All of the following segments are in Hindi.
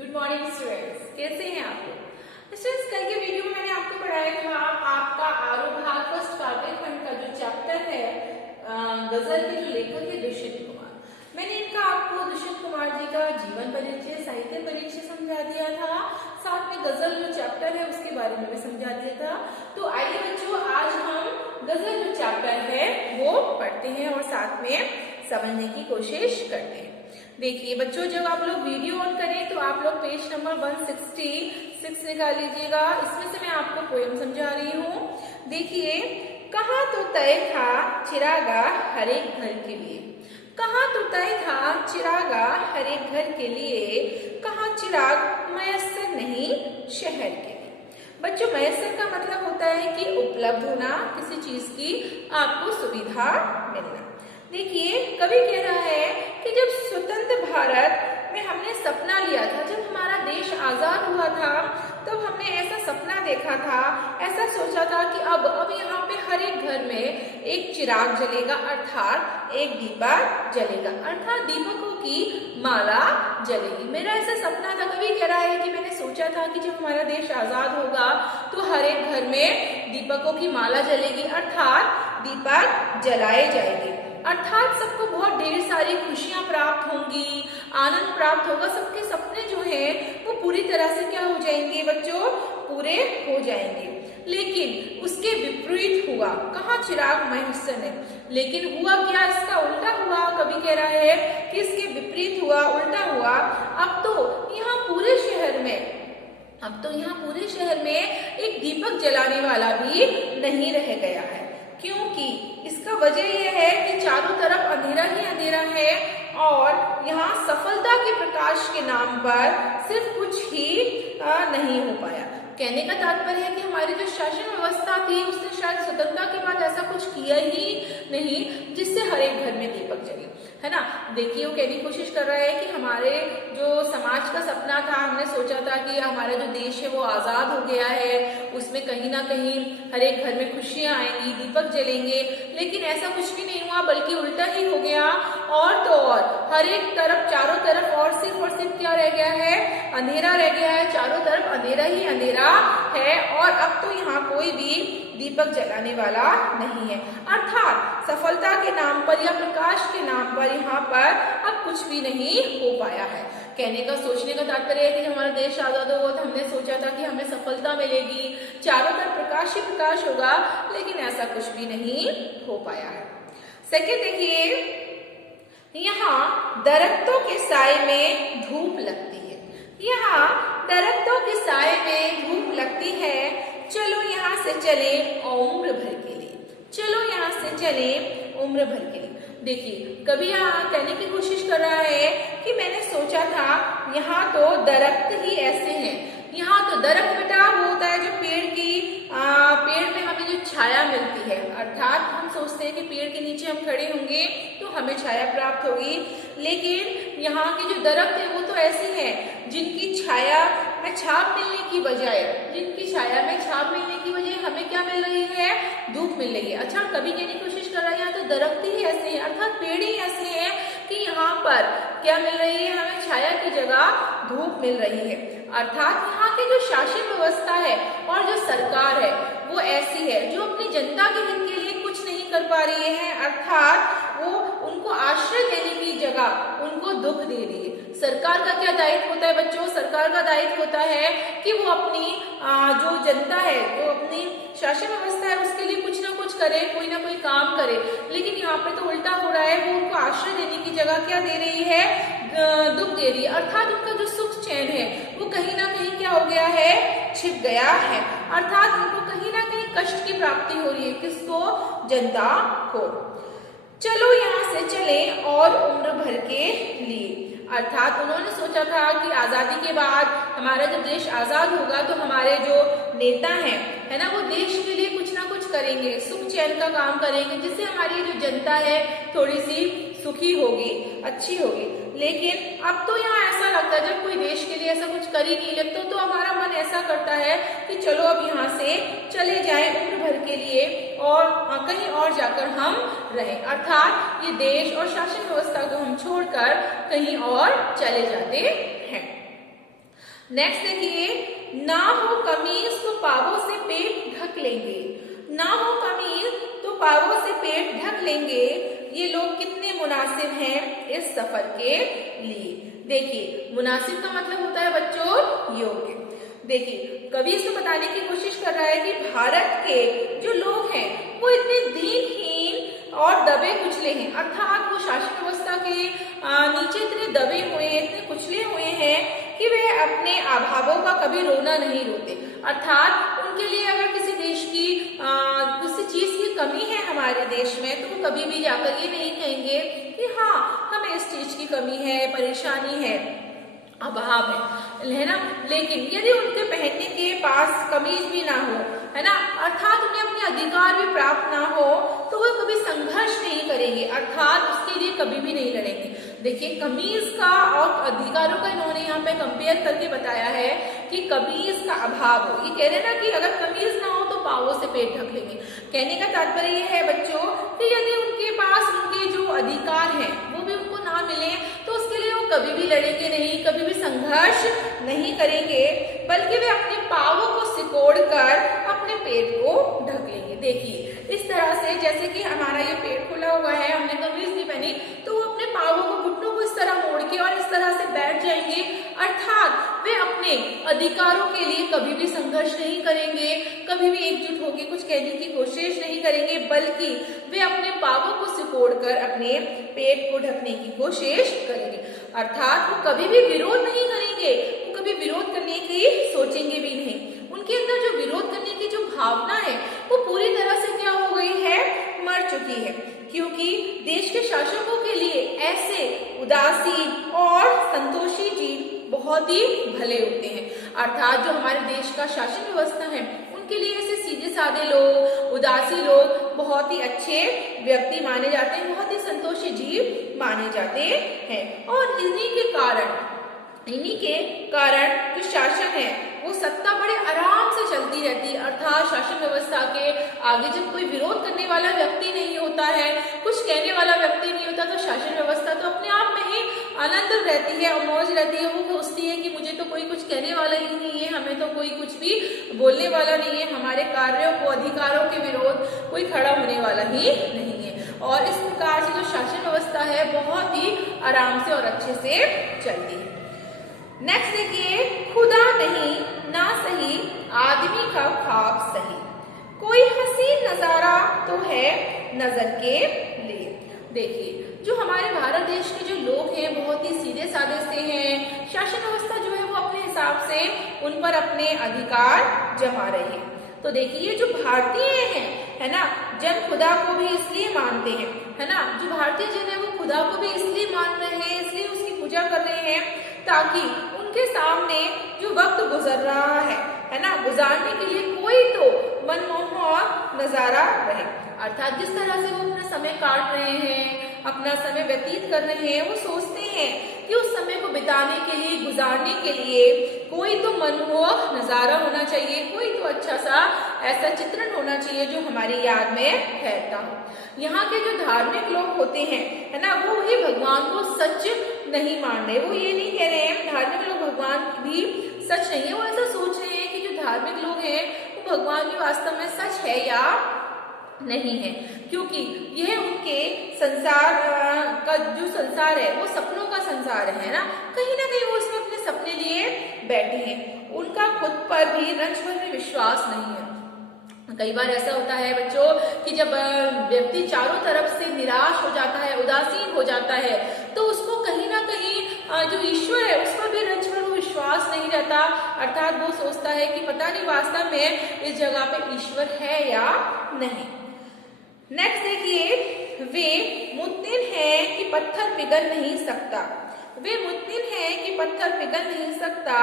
गुड मॉर्निंग स्टूडेंट्स, कैसे हैं आप लोग? स्टूडेंट्स, कल के वीडियो में मैंने आपको पढ़ाया था आपका आरो भाग फर्स्ट काव्य खंड का जो चैप्टर है गजल के जो लेखक है दुष्यंत कुमार। मैंने इनका आपको दुष्यंत कुमार जी का जीवन परिचय, साहित्य परिचय समझा दिया था, साथ में गजल जो चैप्टर है उसके बारे में भी समझा दिया था। तो आइए बच्चों, आज हम गजल जो चैप्टर है वो पढ़ते हैं और साथ में समझने की कोशिश करते हैं। देखिए बच्चों, जब आप लोग वीडियो ऑन करें तो आप लोग पेज नंबर 166 निकाल लीजिएगा। इसमें से मैं आपको पोएम समझा रही हूँ। देखिए, कहाँ तो तय था चिरागा हर एक घर के लिए, कहाँ तो तय था चिरागा हर एक घर के लिए, कहाँ चिराग मयस्सर नहीं शहर के लिए। बच्चों, मयस्सर का मतलब होता है कि उपलब्ध होना, किसी चीज की आपको सुविधा मिलना। देखिए, कवि कह रहा है कि जब स्वतंत्र भारत में हमने सपना लिया था, जब हमारा देश आजाद हुआ था, तब हमने ऐसा सपना देखा था, ऐसा सोचा था कि अब यहाँ पे हर एक घर में एक चिराग जलेगा, अर्थात एक दीपक जलेगा, अर्थात दीपकों की माला जलेगी। मेरा ऐसा सपना था। कवि कह रहा है कि मैंने सोचा था कि जब हमारा देश आजाद होगा तो हर एक घर में दीपकों की माला जलेगी, अर्थात दीपक जलाए जाएंगे, अर्थात सबको बहुत ढेर सारी खुशियां प्राप्त होंगी, आनंद प्राप्त होगा, सबके सपने जो हैं वो पूरी तरह से क्या हो जाएंगे बच्चों, पूरे हो जाएंगे। लेकिन उसके विपरीत हुआ, कहाँ चिराग मयस्सर ने, लेकिन हुआ क्या, इसका उल्टा हुआ। कवि कह रहा है कि इसके विपरीत हुआ, उल्टा हुआ। अब तो यहाँ पूरे शहर में एक दीपक जलाने वाला भी नहीं रह गया है। क्योंकि इसका वजह यह है कि चारों तरफ अंधेरा ही अंधेरा है और यहाँ सफलता के प्रकाश के नाम पर सिर्फ कुछ ही नहीं हो पाया। कहने का तात्पर्य है कि हमारी जो शासन व्यवस्था थी उसने शायद स्वतंत्रता के बाद ऐसा कुछ किया ही नहीं जिससे हर एक घर में दीपक जले, है ना। देखिए, वो कहने की कोशिश कर रहा है कि हमारे जो समाज का सपना था, हमने सोचा था कि हमारा जो देश है वो आजाद हो गया है, उसमें कहीं ना कहीं हर एक घर में खुशियां आएंगी, दीपक जलेंगे, लेकिन ऐसा कुछ भी नहीं हुआ, बल्कि उल्टा ही हो गया। और तो और हर एक तरफ, चारों तरफ और सिर्फ क्या रह गया है, अंधेरा रह गया है, चारों तरफ अंधेरा ही अंधेरा है और अब तो यहाँ कोई भी दीपक जलाने वाला नहीं है, अर्थात सफलता के नाम पर या प्रकाश के नाम पर यहाँ पर अब कुछ भी नहीं हो पाया है। कहने का, सोचने का तात्पर्य है कि जब हमारा देश आजाद हुआ तो हमने सोचा था कि हमें सफलता मिलेगी, चारों तरफ प्रकाश ही प्रकाश होगा, लेकिन ऐसा कुछ भी नहीं हो पाया है। सेकेंड, देखिए, यहाँ दरख्तों के साए में धूप लगती है, यहाँ दरख्तों के साए में धूप लगती है, चलो यहाँ से चले उम्र भर के लिए, चलो यहाँ से चले उम्र भर के लिए। देखिए, कवि यहाँ कहने की कोशिश कर रहा है कि मैंने सोचा था यहाँ तो दरख्त ही ऐसे हैं, यहाँ तो दरख्त बेटा वो होता है जो पेड़ में हमें जो छाया मिलती है, अर्थात हम सोचते हैं कि पेड़ के नीचे हम खड़े होंगे तो हमें छाया प्राप्त होगी, लेकिन यहाँ के जो दरख्त है वो तो ऐसे हैं जिनकी छाया में छाप मिलने की बजाय, हमें क्या मिल रही है, धूप मिल रही है। अच्छा, कभी कहने की कोशिश कर रहा है यहाँ तो दरख्त ही ऐसे हैं, अर्थात पेड़ ही ऐसे हैं कि यहाँ पर क्या मिल रही है, हमें छाया की जगह धूप मिल रही है, अर्थात यहाँ की जो शासन व्यवस्था है और जो सरकार है वो ऐसी है जो अपनी जनता के हित के लिए कुछ नहीं कर पा रही है, अर्थात वो उनको आश्रय देने की जगह उनको दुख दे रही है। सरकार का क्या दायित्व होता है बच्चों, सरकार का दायित्व होता है कि वो अपनी जो जनता है, जो अपनी शासन व्यवस्था है उसके लिए कुछ ना कुछ करे, कोई ना कोई काम करे, लेकिन यहाँ पे तो उल्टा हो रहा है, वो उनको आश्रय देने की जगह क्या दे रही है, दुख दे रही है, अर्थात उनका जो सुख चैन है वो कहीं ना कहीं क्या हो गया है, छिप गया है, अर्थात उनको कहीं ना कहीं कष्ट की प्राप्ति हो रही है, किसको, जनता को। चलो यहाँ से चले और उम्र भर के लिए, अर्थात उन्होंने सोचा था कि आजादी के बाद हमारा जब देश आजाद होगा तो हमारे जो नेता हैं, है ना, वो देश के लिए कुछ ना कुछ करेंगे, सुख चैन का काम करेंगे, जिससे हमारी जो जनता है थोड़ी सी सुखी होगी, अच्छी होगी। लेकिन अब तो यहाँ ऐसा लगता है जब कोई देश के लिए ऐसा कुछ कर ही नहीं लगता तो हमारा मन ऐसा करता है कि चलो अब यहाँ से चले जाएं उम्र भर के लिए और कहीं और जाकर हम रहें, अर्थात ये देश और शासन व्यवस्था को हम छोड़कर कहीं और चले जाते हैं। नेक्स्ट देखिए, ना हो कमीज तो पावों से पेट ढक लेंगे। ना हो कमीज तो पावों से पेट ढक लेंगे, ये लोग कितने मुनासिब हैं इस सफर के लिए। देखिए, मुनासिब का मतलब होता है बच्चों योग्य। देखिए, कवि इसको बताने की कोशिश कर रहा है कि भारत के जो लोग हैं वो इतने दीनहीन और दबे कुचले हैं, अर्थात वो शासन व्यवस्था के नीचे इतने दबे हुए, इतने कुचले हुए हैं कि वे अपने अभावों का कभी रोना नहीं रोते। अर्थात उनके लिए अगर किसी देश की किसी चीज की कमी है हमारे देश में, तो वो कभी भी जाकर ये नहीं कहेंगे कि हाँ हमें इस चीज की कमी है, परेशानी है, अभाव है ना। लेकिन यदि उनके पहनने के पास कमीज भी ना हो, है ना, अर्थात उन्हें अपने अधिकार भी प्राप्त ना हो, तो वो कभी संघर्ष नहीं करेंगे, अर्थात उसके लिए कभी भी नहीं लड़ेंगे। देखिए, कमीज का और अधिकारों का इन्होंने यहाँ पे कंपेयर करके बताया है कि कमीज का अभाव हो। ये कह रहे हैं ना कि अगर कमीज ना हो तो पावों से पेट ढक लेंगे। कहने का तात्पर्य ये है बच्चों कि यदि उनके पास उनके जो अधिकार हैं वो भी उनको ना मिले, तो उसके लिए वो कभी भी लड़ेंगे नहीं, कभी भी संघर्ष नहीं करेंगे, बल्कि वे अपने पावों को सिकोड़ कर अपने पेट को ढक लेंगे। देखिए, इस तरह से जैसे कि हमारा ये पेट खुला हुआ है, हमने कमीज नहीं पहनी, तो वो अपने पावों को, घुटनों को इस तरह मोड़ के और इस तरह से बैठ जाएंगे, अर्थात वे अपने अधिकारों के लिए कभी भी संघर्ष नहीं करेंगे, कभी भी एकजुट होकर कुछ कहने की कोशिश नहीं करेंगे, बल्कि वे अपने पावों को सिकोड़कर अपने पेट को ढकने की कोशिश करेंगे। अर्थात वो कभी भी विरोध नहीं करेंगे, वो कभी विरोध करने की सोचेंगे भी नहीं। उनके अंदर जो विरोध करने की जो भावना है वो पूरी तरह से क्या हो गई है, मर चुकी है, क्योंकि देश के शासकों के लिए ऐसे उदासीन और संतोषी जीव बहुत ही भले होते हैं। अर्थात जो हमारे देश का शासन व्यवस्था है उनके लिए ऐसे सीधे साधे लोग, उदासी लोग बहुत ही अच्छे व्यक्ति माने जाते हैं, बहुत ही संतोषी जीव माने जाते हैं। और इन्हीं के कारण जो शासन है वो सत्ता बड़े आराम से चलती रहती है। अर्थात शासन व्यवस्था के आगे जब कोई विरोध करने वाला व्यक्ति नहीं होता है, कुछ कहने वाला व्यक्ति नहीं होता, तो शासन व्यवस्था तो अपने आप में ही आनंद रहती है और मौज रहती है। वो सोचती है कि मुझे तो कोई कुछ कहने वाला ही नहीं है, हमें तो कोई कुछ भी बोलने वाला नहीं है, हमारे कार्यों को, अधिकारों के विरोध कोई खड़ा होने वाला ही नहीं है। और इस प्रकार से जो शासन व्यवस्था है बहुत ही आराम से और अच्छे से चलती है। नेक्स्ट देखिए, खुदा नहीं ना सही आदमी का ख्वाब सही, कोई हसीन नजारा तो है नजर के लिए। देखिए, जो हमारे भारत देश के जो लोग हैं बहुत ही सीधे साधे से हैं, शासन व्यवस्था जो है वो अपने हिसाब से उन पर अपने अधिकार जमा रही है। तो देखिए, जो भारतीय हैं, है ना, जन खुदा को भी इसलिए मानते हैं, है ना, जो भारतीय जन है वो खुदा को भी इसलिए मान रहे हैं, इसलिए उसकी पूजा कर रहे हैं ताकि उनके सामने जो वक्त गुजर रहा है ना, गुजारने के लिए कोई तो मनमोहक नजारा रहे। अर्थात जिस तरह से वो अपना समय काट रहे हैं, अपना समय व्यतीत कर रहे हैं, वो सोचते हैं कि उस समय को बिताने के लिए, गुजारने के लिए कोई तो मनमोहक नजारा होना चाहिए, कोई तो अच्छा सा ऐसा चित्रण होना चाहिए जो हमारी याद में ठहरता हो। यहाँ के जो धार्मिक लोग होते हैं, है ना, वो ही भगवान को सच नहीं मान रहे। वो ये नहीं कह रहे हैं धार्मिक लोग भगवान भी सच नहीं है, वो ऐसा सोच रहे हैं कि जो धार्मिक लोग हैं वो भगवान भी वास्तव में सच है या नहीं है, क्योंकि यह उनके संसार का जो संसार है वो सपनों का संसार है ना कहीं वो इसमें अपने सपने लिए बैठे हैं। उनका खुद पर भी रंच भर में विश्वास नहीं है। कई बार ऐसा होता है बच्चों कि जब व्यक्ति चारों तरफ से निराश हो जाता है, उदासीन हो जाता है, तो उसको कहीं ना कहीं जो ईश्वर है उस पर भी रंच भर विश्वास नहीं रहता। अर्थात वो सोचता है कि पता नहीं वास्तव में इस जगह पे ईश्वर है या नहीं। नेक्स्ट देखिए, वे मुत्तिन है कि पत्थर पिघल नहीं सकता, वे मुत्तिन है कि पत्थर पिघल नहीं सकता,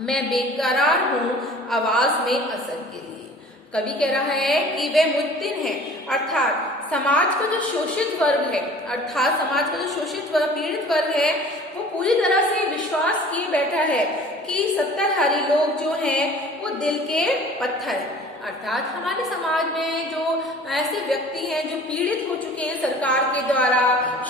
मैं बेकरार हूँ आवाज में असर के लिए। कवि कह रहा है कि वे मुत्तिन है, अर्थात समाज का जो शोषित वर्ग है, अर्थात समाज का जो शोषित वर्ग, पीड़ित वर्ग है, वो पूरी तरह से विश्वास किए बैठा है कि सत्ताधारी लोग जो हैं वो दिल के पत्थर हैं। अर्थात हमारे समाज में जो ऐसे व्यक्ति हैं जो पीड़ित हो चुके हैं, सरकार के द्वारा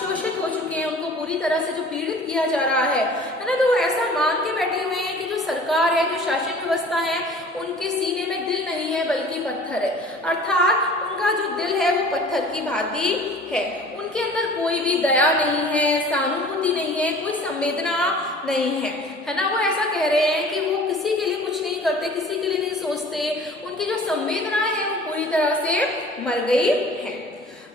शोषित हो चुके हैं, उनको पूरी तरह से जो पीड़ित किया जा रहा है ना, तो वो ऐसा मान के बैठे हुए हैं कि सरकार है, जो शासन व्यवस्था है, उनके सीने में दिल नहीं है बल्कि पत्थर है। अर्थात उनका जो दिल है वो पत्थर की भांति है। उनके अंदर कोई भी दया नहीं है, सहानुभूति नहीं है, कोई संवेदना नहीं है ना। वो ऐसा कह रहे हैं कि वो किसी के लिए कुछ नहीं करते, किसी के लिए नहीं सोचते, उनकी जो संवेदना है वो पूरी तरह से मर गई है।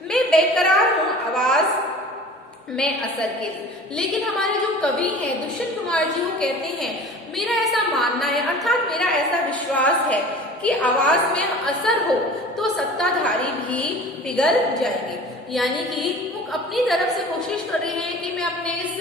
मैं बेकरार हूँ आवाज में असर के लिए। लेकिन हमारे जो कवि हैं दुष्यंत कुमार जी, वो कहते हैं मेरा ऐसा मानना है, अर्थात मेरा ऐसा विश्वास है कि आवाज में असर हो तो सत्ताधारी भी पिघल जाएंगे। यानी कि वो अपनी तरफ से कोशिश कर रहे हैं कि मैं अपने इस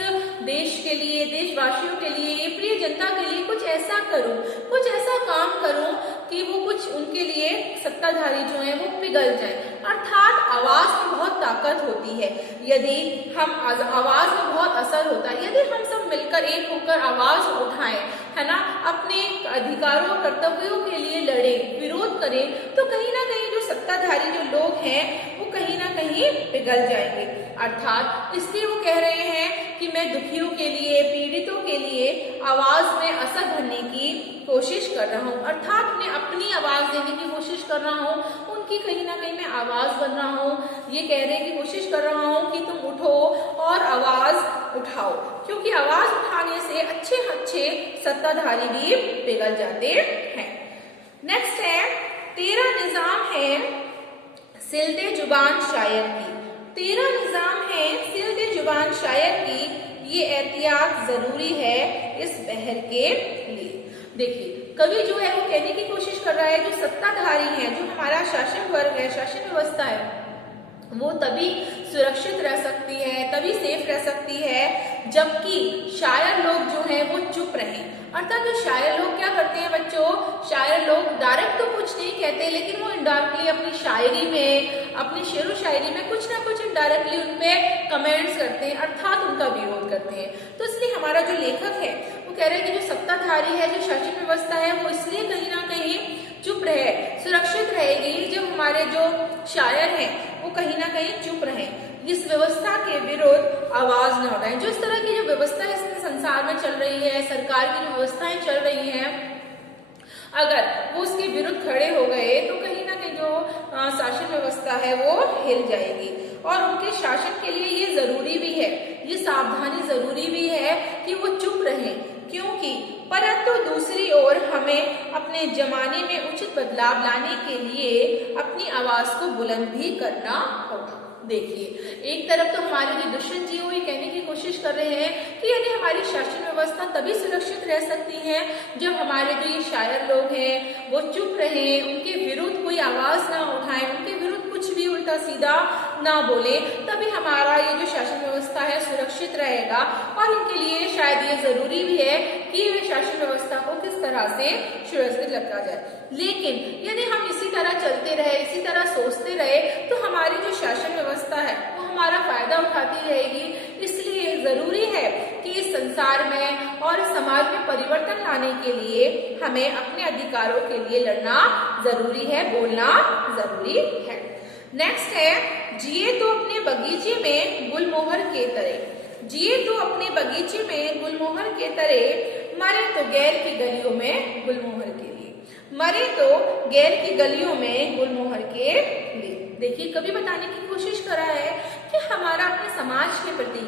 देश के लिए, देशवासियों के लिए, प्रिय जनता के लिए कुछ ऐसा करूं, कुछ ऐसा काम करूं कि वो कुछ उनके लिए सत्ताधारी जो है वो पिघल जाए। अर्थात आवाज में बहुत ताकत होती है, यदि हम आवाज में बहुत असर होता है, यदि हम सब मिलकर एक होकर आवाज उठाएं, है ना, अपने अधिकारों और कर्तव्यों के लिए लड़ें, विरोध करें, तो कहीं ना कहीं जो सत्ताधारी जो लोग हैं वो कहीं ना कहीं पिघल जाएंगे। अर्थात इसलिए वो कह रहे हैं कि मैं दुखियों के लिए, पीड़ितों के लिए आवाज में असर भरने की कोशिश कर रहा हूँ। अर्थात मैं अपनी आवाज देने की कोशिश कर रहा हूँ, उनकी कहीं ना कहीं मैं आवाज बन रहा हूँ। ये कह रहे हैं कि कोशिश कर रहा हूँ कि तुम उठो और आवाज उठाओ, क्योंकि आवाज उठाने से अच्छे अच्छे सत्ताधारी भी पिघल जाते हैं। नेक्स्ट है, तेरा निजाम है सिलते जुबान शायर की। तेरा निजाम है सिलते जुबान शायर की, ये एहतियात जरूरी है इस बहर के लिए। देखिए कवि जो है वो कहने की कोशिश कर रहा है जो सत्ताधारी हैं, जो हमारा शासन वर्ग है, शासन व्यवस्था है, वो तभी सुरक्षित रह सकती है, तभी सेफ रह सकती है जबकि शायर लोग जो हैं वो चुप रहें। अर्थात जो शायर लोग क्या करते हैं बच्चों, शायर लोग डायरेक्ट तो कुछ नहीं कहते, लेकिन वो इनडायरेक्टली अपनी शायरी में, अपनी शेर व शायरी में कुछ ना कुछ इनडायरेक्टली उनपे कमेंट्स करते हैं, अर्थात उनका विरोध करते हैं। तो इसलिए हमारा जो लेखक है वो कह रहे हैं कि जो सत्ताधारी है, जो शासन व्यवस्था है, वो इसलिए कहीं ना कहीं चुप रहे, सुरक्षित रहेगी जब हमारे जो शायर हैं वो कहीं ना कहीं चुप रहें, इस व्यवस्था के विरुद्ध आवाज न उठाएं। जो इस तरह की जो व्यवस्था इस संसार में चल रही है, सरकार की जो व्यवस्थाएं चल रही हैं, अगर वो उसके विरुद्ध खड़े हो गए तो कहीं ना कहीं जो शासन व्यवस्था है वो हिल जाएगी। और उनके शासन के लिए ये जरूरी भी है, ये सावधानी जरूरी भी है कि वो चुप रहें, क्योंकि परंतु दूसरी ओर हमें अपने जमाने में उचित बदलाव लाने के लिए अपनी आवाज को बुलंद भी करना होगा। देखिए एक तरफ तो हमारे जो दुष्यंत जी वो ये कहने की कोशिश कर रहे हैं कि यदि हमारी शासन व्यवस्था तभी सुरक्षित रह सकती है जब हमारे जो ये शायर लोग हैं वो चुप रहें, उनके विरुद्ध कोई आवाज ना उठाएं, उनके विरुद्ध कुछ भी उल्टा सीधा ना बोले, तभी हमारा ये जो शासन व्यवस्था है सुरक्षित रहेगा। और इनके लिए शायद ये जरूरी भी है कि ये शासन व्यवस्था को किस तरह से सुरक्षित रखा जाए। लेकिन यदि हम इसी तरह चलते रहे, इसी तरह सोचते रहे, तो हमारी जो शासन व्यवस्था है वो हमारा फायदा उठाती रहेगी। इसलिए जरूरी है कि इस संसार में और इस समाज में परिवर्तन लाने के लिए हमें अपने अधिकारों के लिए लड़ना जरूरी है, बोलना जरूरी है। नेक्स्ट है, जिए तो अपने बगीचे में गुलमोहर के तरह। जिए तो अपने बगीचे में गुलमोहर के तरह, मरे तो गैर की गलियों में गुलमोहर के लिए। मरे तो गैर की गलियों में गुलमोहर के लिए। देखिए कवि बताने की कोशिश कर रहा है कि हमारा अपने समाज के प्रति,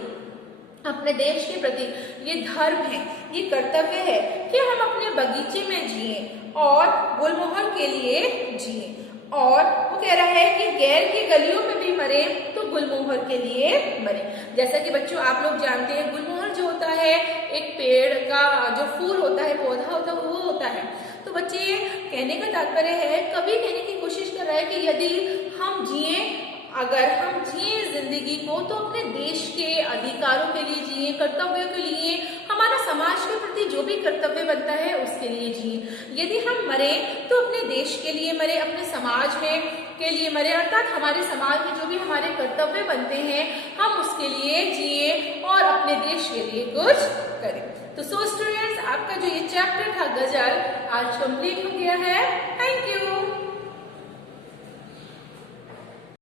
अपने देश के प्रति ये धर्म है, ये कर्तव्य है कि हम अपने बगीचे में जिए और गुलमोहर के लिए जिए। और वो कह रहा है कि गैर की गलियों में भी मरे तो गुलमोहर के लिए मरे। जैसा कि बच्चों आप लोग जानते हैं गुलमोहर जो होता है एक पेड़ का जो फूल होता है, पौधा होता है, वो होता है। तो बच्चे कहने का तात्पर्य है, कवि कहने की कोशिश कर रहा है कि यदि हम जिए, अगर हम जिए जिंदगी को तो अपने देश के अधिकारों के लिए जिए, कर्तव्यों के लिए, हमारा समाज के प्रति जो भी कर्तव्य बनता है उसके लिए जिए। यदि हम मरे तो अपने देश के लिए मरे, अपने समाज में के लिए मरे, अर्थात हमारे समाज में जो भी हमारे कर्तव्य बनते हैं हम उसके लिए जिए और अपने देश के लिए कुछ करें। तो सो स्टूडेंट्स, आपका जो ये चैप्टर था गजल आज कंप्लीट हो गया है। Thank you.